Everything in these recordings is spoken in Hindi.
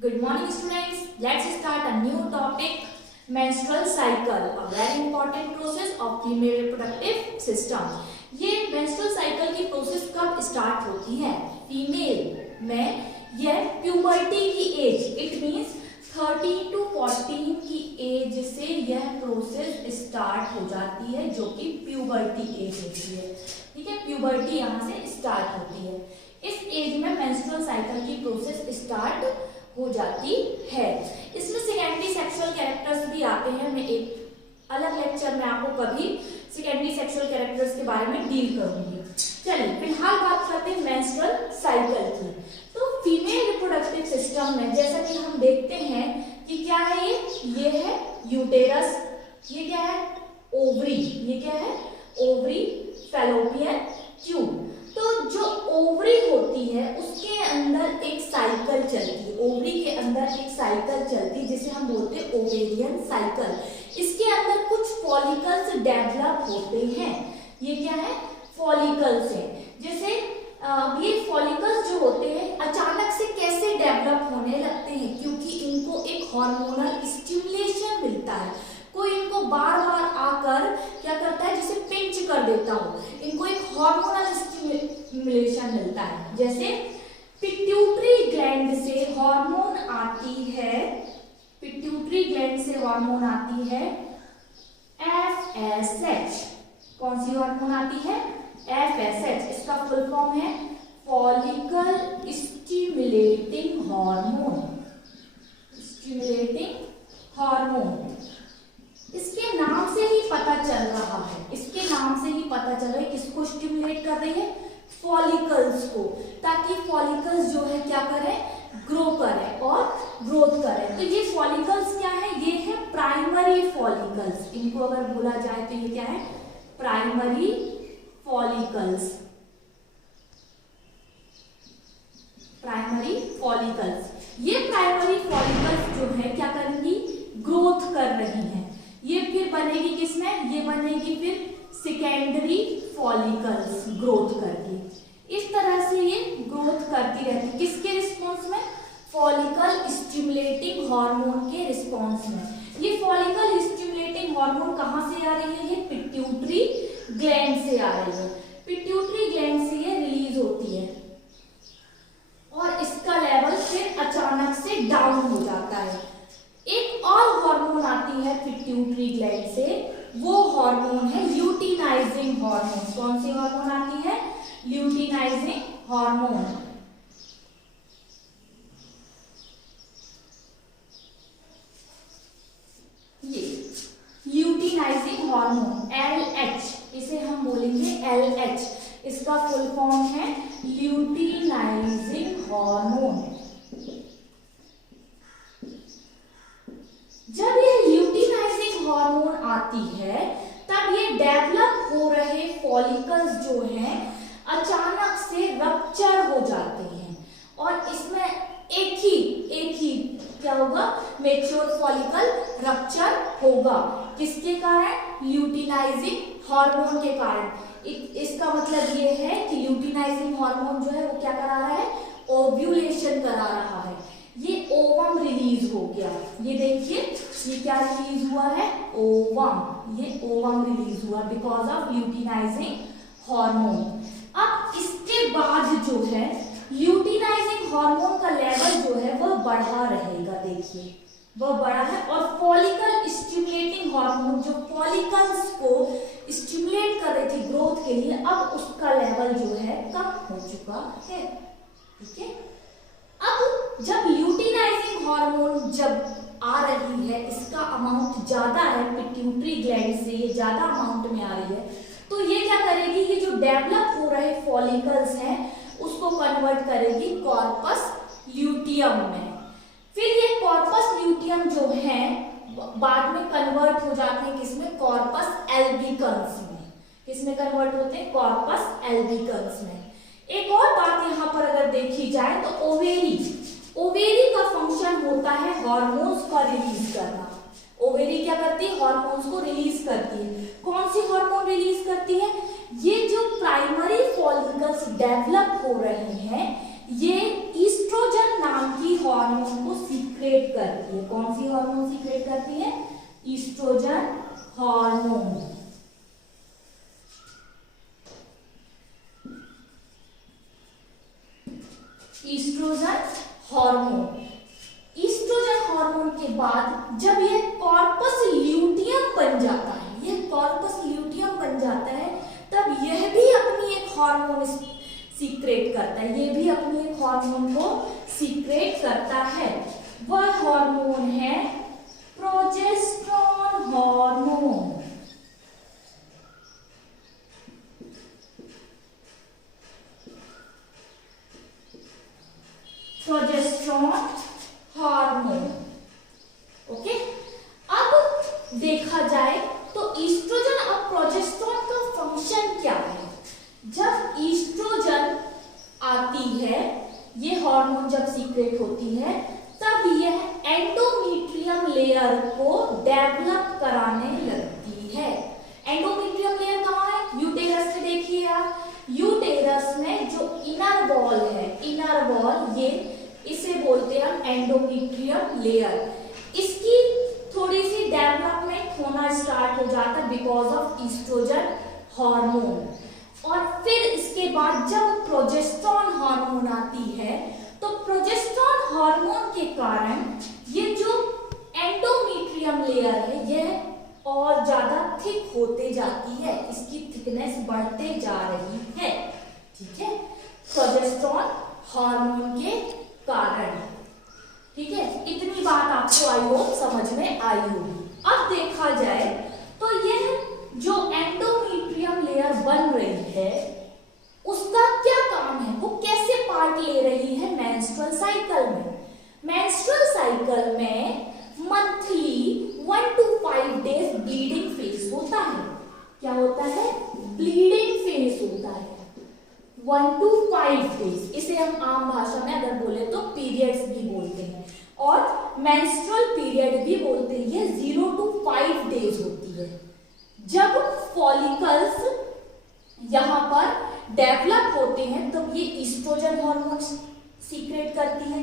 Good morning students. Let's start a new topic, menstrual cycle, a very important process of female reproductive system. ये menstrual cycle की प्रोसेस कब स्टार्ट होती है? फीमेल में यह प्यूबर्टी की एज, इट मीन्स 13 to 14 की एज से यह प्रोसेस स्टार्ट हो जाती है, जो कि प्यूबर्टी एज होती है. ठीक है, प्यूबर्टी यहाँ से स्टार्ट होती है. इस एज में मेंस्ट्रुअल साइकिल की प्रोसेस स्टार्ट हो जाती है. इसमें सेकेंडरी सेक्सुअल कैरेक्टर्स भी आते हैं. मैं एक अलग लेक्चर में आपको कभी सेकेंडरी सेक्सुअल कैरेक्टर्स के बारे में डील करूंगी. चलिए फिलहाल बात करते हैं मेंस्ट्रुअल साइकिल की. तो फीमेल रिप्रोडक्टिव सिस्टम में जैसा कि हम देखते हैं कि क्या है, ये है यूटेरस, ये क्या है, ओवरी, ये क्या है, ओवरी, फैलोपियन ट्यूब. तो जो ओवरी होती है उसके अंदर एक साइकिल चलती है, ओवरी के अंदर एक साइकिल चलती है जिसे हम बोलते हैं ओवेरियन साइकिल. इसके अंदर कुछ फॉलिकल्स डेवलप होते हैं. ये क्या है, फॉलिकल्स है. जैसे ये फॉलिकल्स जो होते हैं अचानक से कैसे डेवलप होने लगते हैं, क्योंकि इनको एक हार्मोनल स्टिमुलेशन मिलता है. कोई इनको बार बार आकर क्या करता है, जैसे पिंच कर देता हो, इनको एक हार्मोनल स्टिमुलेशन मिलता है. जैसे पिट्यूटरी ग्लैंड से हार्मोन आती है, पिट्यूटरी ग्लैंड से हार्मोन आती है FSH. कौन सी हार्मोन आती है, FSH. इसका फुल फॉर्म है follicle stimulating hormone, stimulating hormone. इसके नाम से ही पता चल रहा है, इसके नाम से ही पता चल रहा है किसको स्टिमुलेट कर रही है, फॉलिकल्स को, ताकि फॉलिकल्स जो है क्या करें, ग्रो करें और ग्रोथ करें. तो ये फॉलिकल्स क्या है, ये है प्राइमरी फॉलिकल्स. इनको अगर बोला जाए तो ये क्या है, प्राइमरी फॉलिकल्स, प्राइमरी फॉलिकल्स. ये प्राइमरी फॉलिकल्स जो है क्या करेंगी, ग्रोथ कर रही हैं. ये फिर बनेगी किसमें, ये बनेगी फिर सेकेंडरी फॉलिकल्स ग्रोथ करके. इस तरह से ये ग्रोथ करती रहती है. किसके रिस्पॉन्स में, फॉलिकल स्टिमुलेटिंग हार्मोन के रिस्पॉन्स में. ये फॉलिकल स्टिमुलेटिंग हार्मोन कहाँ से आ रही है, ये पिट्यूटरी ग्लैंड से आ रही है. पिट्यूटरी ग्लैंड से ये रिलीज होती है और इसका लेवल फिर अचानक से डाउन हो जाता है. एक और हार्मोन आती है पिट्यूटरी ग्लैंड से, वो हार्मोन है ल्यूटिनाइजिंग हार्मोन. कौन सी हार्मोन आती है, ल्यूटिनाइजिंग हार्मोन. ये ल्यूटिनाइजिंग हार्मोन LH, इसे हम बोलेंगे LH. इसका फुल फॉर्म है ल्यूटिनाइजिंग हार्मोन. जब ये ल्यूटिनाइजिंग हार्मोन आती है तब ये डेवलप हो रहे फॉलिकल्स जो हैं अचानक से रप्चर हो जाते हैं और इसमें एक ही क्या होगा, मैच्योर फॉलिकल रप्चर होगा. किसके कारण, ल्यूटिनाइजिंग हार्मोन के कारण. इसका मतलब ये है कि ल्यूटिनाइजिंग हार्मोन जो है वो क्या करा रहा है, ओव्यूलेशन करा रहा है. ये ओवम रिलीज हो गया. ये देखिए, ये क्या रिलीज हुआ है, ओवम. ये ओवम रिलीज हुआ बिकॉज ऑफ ल्यूटिनाइजिंग हार्मोन. अब इसके बाद जो है ल्यूटिनाइजिंग हार्मोन का लेवल जो है वह बढ़ा रहेगा. देखिए वह बड़ा है और फॉलिकल स्टिमुलेटिंग हार्मोन जो फॉलिकल्स को स्टिमुलेट कर रही थी ग्रोथ के लिए, अब उसका लेवल जो है कम हो चुका है. ठीक है, अब जब ल्यूटिनाइजिंग हार्मोन जब आ रही है, इसका अमाउंट ज्यादा है पिट्यूटरी ग्लैंड से, ये ज्यादा अमाउंट में आ रही है, तो ये क्या करेगी, ये जो डेवलप हो रहे फॉलिकल्स हैं उसको कन्वर्ट करेगी कॉर्पस ल्यूटियम में. फिर ये कॉर्पस ल्यूटियम जो है बाद में कन्वर्ट हो जाते हैं किसमें, कॉर्पस एल्बिकन्स में. किसमें कन्वर्ट होते हैं, कॉर्पस एल्बिकन्स में. एक और बात यहाँ पर अगर देखी जाए तो ओवेरी का फंक्शन होता है हार्मोन्स का रिलीज करना. ओवेरी क्या करती है, हार्मोन्स को रिलीज करती है. कौन सी हार्मोन रिलीज करती है, ये जो प्राइमरी फॉलिकल्स डेवलप हो रहे हैं ये ईस्ट्रोजन नाम की हार्मोन को सीक्रेट करती है। कौन सी हार्मोन सीक्रेट करती है? Oestrogen hormone. Oestrogen hormone. Oestrogen hormone के बाद जब ये कॉर्पस ल्यूटियम बन जाता है, ये कॉर्पस ल्यूटियम बन जाता है, तब यह भी अपनी एक हार्मोन सीक्रेट करता है। ये भी अपनी एक हार्मोन को सीक्रेट करता है। वह हार्मोन है progesterone hormone. Progesterone hormone. Okay, अब देखा जाए तो ईस्ट्रोजन और प्रोजेस्टेरॉन का फंक्शन क्या है? जब ईस्ट्रोजन आती है, ये हार्मोन जब सीक्रेट होती है, तब यह एंडोमेट्रियम लेयर को डेवलप कराने लगती है। एंडोमेट्रियम लेयर कहाँ है? यूटेरस में देखिए आप, यूटेरस में जो इनर वॉल है, इनर वॉल, ये इसे बोलते हैं हम एंडोमेट्रियम लेयर। इसकी थोड़ी सी डेवलपमेंट होना स्टार्ट हो जाता है बिकॉज ऑफ ईस्ट्रोजन हार्मोन। और फिर इसके बाद जब प्रोजेस्टेरॉन हार्मोन आती है, तो प्रोजेस्टेरॉन हार्मोन के कारण ये जो एंडोमेट्रियम लेयर है, यह और ज्यादा थिक होते जाती है, इसकी थिकनेस बढ़ते जा रही है। ठीक है, प्रोजेस्टेरॉन हार्मोन के कारण। ठीक है, इतनी बात आपको आई हो समझ में आई होगी। अब देखा जाए तो यह जो एंडोमेट्रियम लेयर बन रही है, उसका क्या काम है? वो कैसे पार्ट ले रही है मेंस्ट्रुअल साइकिल में? मेंस्ट्रुअल साइकिल में monthly 1 to 5 days bleeding phase होता है। क्या होता है? ब्लीडिंग फेज होता है 1 to 5 डेज। इसे हम आम भाषा में अगर बोले तो पीरियड्स भी बोलते हैं, और मेंस्ट्रुअल पीरियड भी बोलते हैं। ये 0 to 5 डेज होती है। जब फॉलिकल्स यहाँ पर डेवलप होते हैं, तब ये ईस्ट्रोजन हार्मोन सीक्रेट करती है,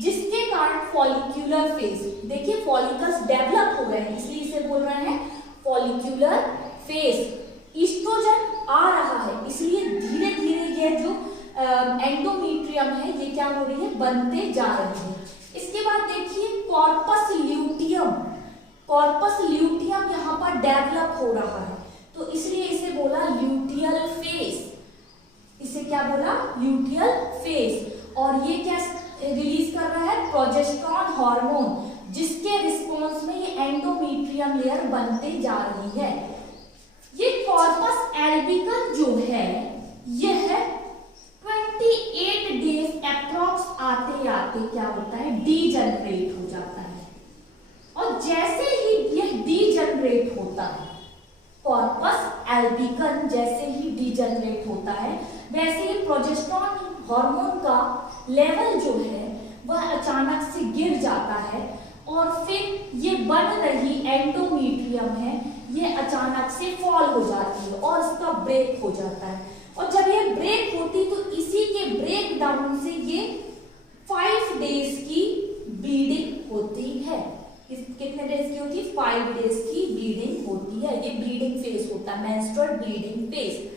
जिसके कारण फॉलिक्यूलर फेज, देखिए फॉलिकल्स डेवलप हो रहे हैं, इसलिए इसे बोल रहे हैं फॉलिक्यूलर फेज। ईस्ट्रोजन आ रहा है, इसलिए धीरे धीरे ये जो एंडोमेट्रियम है, ये क्या हो रही है? बनते जा रही है। इसके बाद देखिए कॉर्पस ल्यूटियम, कॉर्पस ल्यूटियम यहाँ पर डेवलप हो रहा है, तो इसलिए इसे बोला ल्यूटियल फेज। इसे क्या बोला? Luteal phase. और ये क्या रिलीज कर रहा है? प्रोजेस्टेरॉन हार्मोन, जिसके रिस्पॉन्स में ये एंडोमेट्रियम लेयर बनते जा रही है। ये कॉर्पस एल्बिकम जो है, यह 28 डेज अप्रॉक्स आते आते क्या होता है? डीजनरेट हो जाता है। और जैसे ही यह डीजनरेट होता है, कॉर्पस एल्बिकम जैसे ही डीजनरेट होता है, वैसे ही प्रोजेस्टेरॉन हार्मोन का लेवल जो है वह अचानक से गिर जाता है, और फिर ये बन रही एंडोमेट्रियम है, ये अचानक से फॉल हो जाती है और इसका ब्रेक हो जाता है। और जब ये ब्रेक होती तो इसी के ब्रेक डाउन से ये 5 डेज की ब्लीडिंग होती है। कितने डेज की होती है? 5 डेज की ब्लीडिंग होती है। ये ब्लीडिंग फेज होता है, मेंस्ट्रुअल ब्लीडिंग फेज।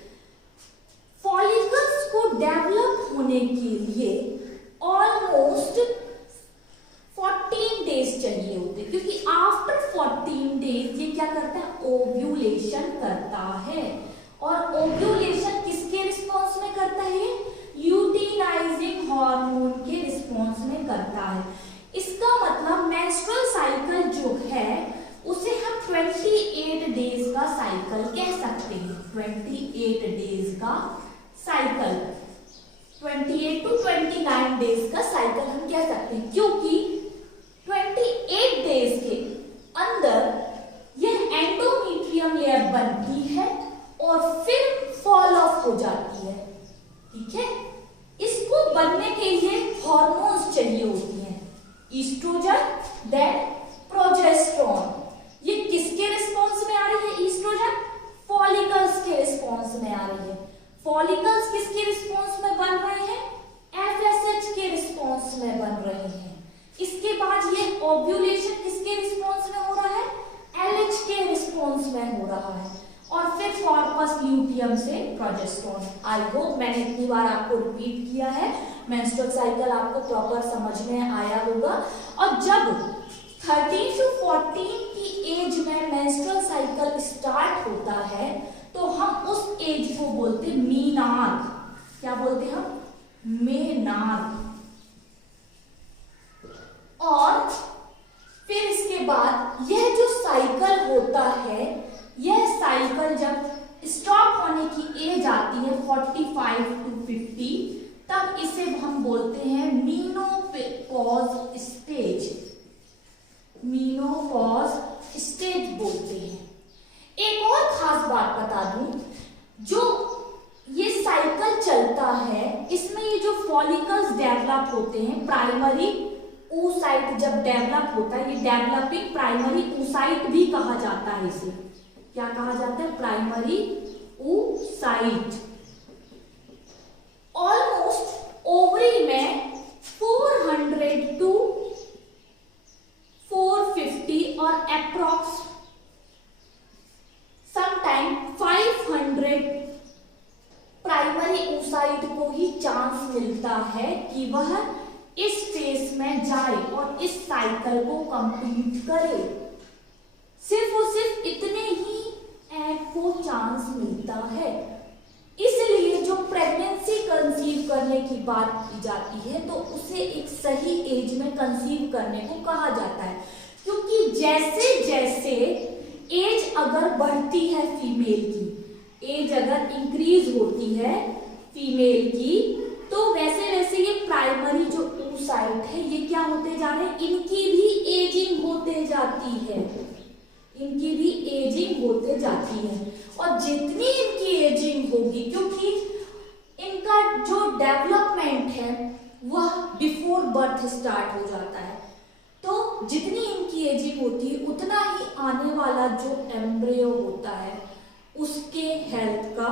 फॉलिकल्स को डेवलप होने के लिए ऑलमोस्ट 14 डेज चाहिए होते, क्योंकि आफ्टर 14 डेज ये क्या करता है? ओव्यूलेशन करता है। और ओव्यूलेशन किसके रिस्पॉन्स में करता है? ल्यूटिनाइजिंग हार्मोन के रिस्पॉन्स में करता है। इसका मतलब मेंस्ट्रुअल साइकिल जो है उसे हम 28 डेज का साइकिल कह सकते हैं। 28 डेज का साइकिल, 28 to 29 डेज का साइकिल हम कह सकते हैं, क्योंकि 28 डेज के अंदर यह एंडोमेट्रियम लेयर बनती है और फिर फॉल ऑफ हो जाती है। ठीक है, इसको बनने के लिए हार्मोन्स चाहिए होती हैं, ईस्ट्रोजन देन प्रोजेस्टेरॉन। ये किसके रिस्पॉन्स में आ रही है? ईस्ट्रोजन फॉलिकल्स के रिस्पॉन्स में आ रही है। फॉलिकल्स किसके रिस्पॉन्स में बन रहे हैं? एफएसएच के रिस्पॉन्स में बन रहे हैं। इसके बाद ये आई होप मैंने इतनी बार आपको रिपीट किया है, मेंस्ट्रुअल साइकिल आपको प्रॉपर समझ में आया होगा। और जब 13 से 14 की एज में मेंस्ट्रुअल साइकिल स्टार्ट होता है तो हम उस एज को बोलते मीनार्क। क्या बोलते हैं हम? मेनार्क। और फिर इसके बाद यह जो साइकिल होता है, यह साइकिल जब स्टॉप होने की एज आती है 45 to 50, तब इसे हम बोलते हैं मीनोपॉज स्टेज। मीनोपॉज स्टेज बोलते हैं। एक और खास बात बता दूं, जो ये साइकिल चलता है इसमें ये जो फॉलिकल्स डेवलप होते हैं, प्राइमरी oocyte जब डेवलप होता है, ये डेवलपिंग प्राइमरी oocyte भी कहा जाता है। इसे क्या कहा जाता है? Primary oocyte। ऑलमोस्ट ओवरी में 400 to 450 और अप्रॉक्स समटाइम 500 प्राइमरी oocyte को ही चांस मिलता है कि वह इस फेज में जाए और इस साइकिल को कंप्लीट करे। सिर्फ और सिर्फ इतने ही एग को चांस मिलता है। इसलिए जो प्रेगनेंसी कंसीव करने की बात की जाती है तो उसे एक सही एज में कंसीव करने को कहा जाता है, क्योंकि जैसे जैसे एज अगर बढ़ती है फीमेल की, एज अगर इंक्रीज होती है फीमेल की, तो वैसे वैसे ये प्राइमरी जो oocyte है ये क्या होते जा रहे हैं? इनकी भी एजिंग होते जाती है। इनकी भी एजिंग होते जाती है। और जितनी इनकी एजिंग होगी, क्योंकि इनका जो डेवलपमेंट है वह बिफोर बर्थ स्टार्ट हो जाता है, तो जितनी इनकी एजिंग होती है उतना ही आने वाला जो एम्ब्रियो होता है उसके हेल्थ का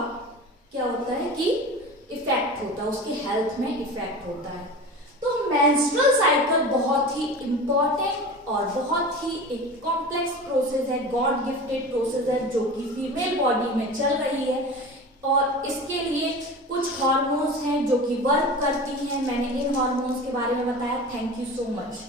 क्या होता है कि इफेक्ट होता है, उसकी हेल्थ में इफेक्ट होता है। तो मेंस्ट्रुअल साइकिल बहुत ही इंपॉर्टेंट और बहुत ही एक कॉम्प्लेक्स प्रोसेस है, गॉड गिफ्टेड प्रोसेस है जो कि फीमेल बॉडी में चल रही है। और इसके लिए कुछ हार्मोन्स हैं जो कि वर्क करती हैं। मैंने इन हार्मोन्स के बारे में बताया। Thank you so much.